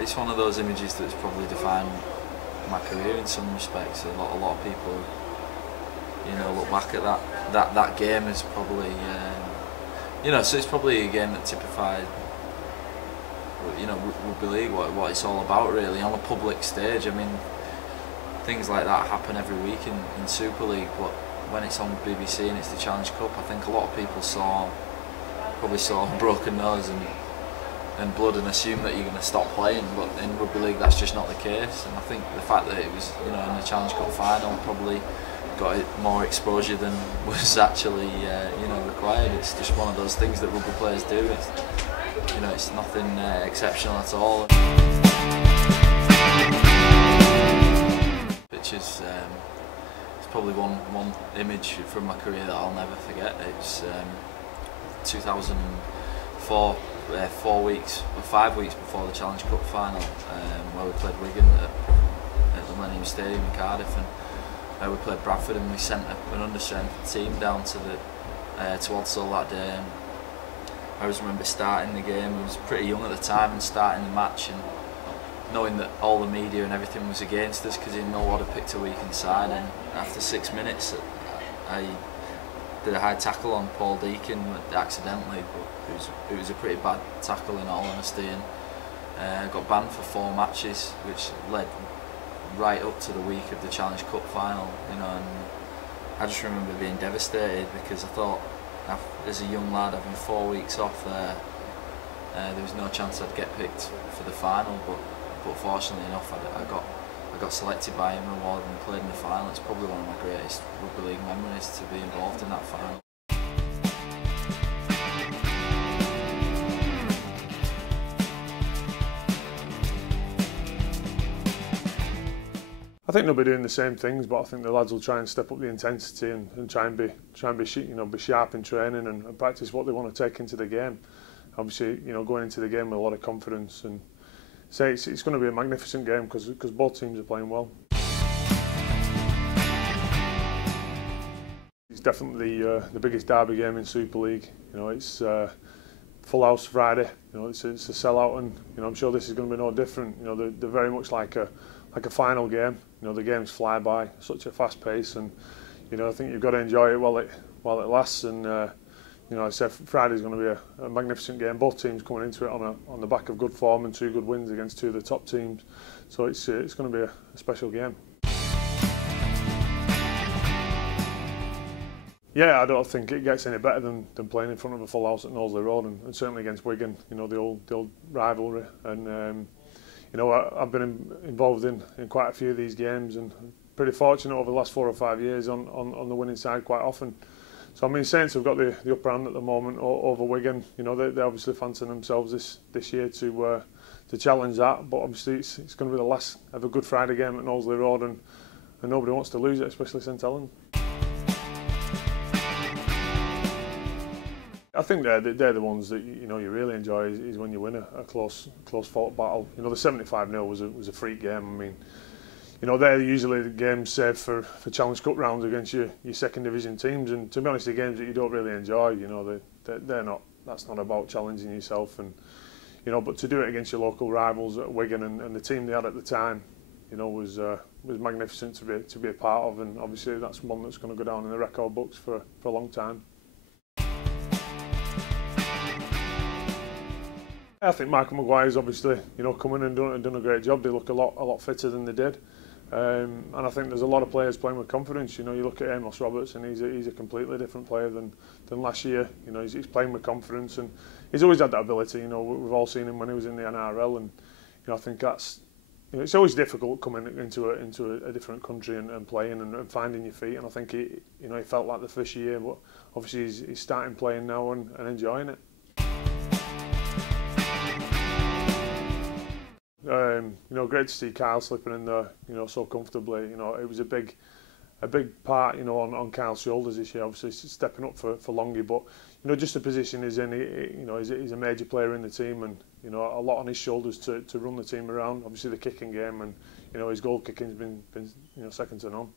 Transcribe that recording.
it's one of those images that's probably defined my career in some respects. A lot of people, you know, look back at that game as probably, you know, so it's probably a game that typified, you know, rugby league, what it's all about really on a public stage. I mean, things like that happen every week in Super League, but when it's on BBC and it's the Challenge Cup, I think a lot of people probably saw a broken nose and blood and assume that you're going to stop playing, but in rugby league that's just not the case. And I think the fact that it was, you know, in the Challenge Cup final probably got it more exposure than was actually you know, required. It's just one of those things that rugby players do. You know, it's nothing exceptional at all. Which is it's probably one image from my career that I'll never forget. It's 2004, 4 weeks or 5 weeks before the Challenge Cup final, where we played Wigan at the Millennium Stadium in Cardiff, and we played Bradford, and we sent an under-strength team down to Wigall that day. And I just remember starting the game. I was pretty young at the time, and starting the match and knowing that all the media and everything was against us because no one had picked a weakened side. And after 6 minutes, I did a high tackle on Paul Deacon accidentally, but it was a pretty bad tackle in all honesty, and I got banned for 4 matches, which led right up to the week of the Challenge Cup final. You know, and I just remember being devastated because I thought, as a young lad, having 4 weeks off there was no chance I'd get picked for the final. But fortunately enough, I got selected by him, rewarded, and played in the final. It's probably one of my greatest rugby league memories to be involved in that final. I think they'll be doing the same things, but I think the lads will try and step up the intensity and try and be you know, be sharp in training and practice what they want to take into the game. Obviously, you know, going into the game with a lot of confidence, and say it's going to be a magnificent game because both teams are playing well. It's definitely the biggest derby game in Super League. You know, it's full house Friday. You know, it's a sellout, and you know, I'm sure this is going to be no different. You know, they're very much like a final game. You know, the games fly by, such a fast pace, and you know, I think you've got to enjoy it while it lasts. And you know, I said Friday's going to be a magnificent game. Both teams coming into it on the back of good form and 2 good wins against 2 of the top teams. So it's going to be a special game. Yeah, I don't think it gets any better than playing in front of a full house at Knowsley Road, and certainly against Wigan. You know, the old rivalry, and you know, I've been involved in quite a few of these games, and pretty fortunate over the last 4 or 5 years on the winning side quite often. So I mean, Saints have got the upper hand at the moment over Wigan. You know, they obviously fancy themselves this year to challenge that. But obviously it's going to be the last ever Good Friday game at Knowsley Road, and nobody wants to lose it, especially St.Helens. I think they're the ones that you know you really enjoy is when you win a close fought battle. You know, the 75-0 was a freak game. I mean, you know, they're usually the games saved for Challenge Cup rounds against your second division teams, and to be honest, the games that you don't really enjoy. You know, they're not. That's not about challenging yourself, and you know, but to do it against your local rivals at Wigan and the team they had at the time, you know, was magnificent to be a part of, and obviously that's one that's going to go down in the record books for a long time. I think Michael Maguire's obviously, you know, come in and done a great job. They look a lot fitter than they did, and I think there's a lot of players playing with confidence. You know, you look at Amos Roberts, and he's a completely different player than last year. You know, he's playing with confidence, and he's always had that ability. You know, we've all seen him when he was in the NRL, and you know, I think that's, you know, it's always difficult coming into a different country and playing and finding your feet. And I think he felt like the first year, but obviously he's starting playing now and enjoying it. You know, great to see Kyle slipping in there, you know, so comfortably. You know, it was a big part, you know, on Kyle's shoulders this year. Obviously, stepping up for Longy, but you know, just the position he's in, you know, he's a major player in the team, and you know, a lot on his shoulders to run the team around. Obviously, the kicking game, and you know, his goal kicking's been you know, second to none.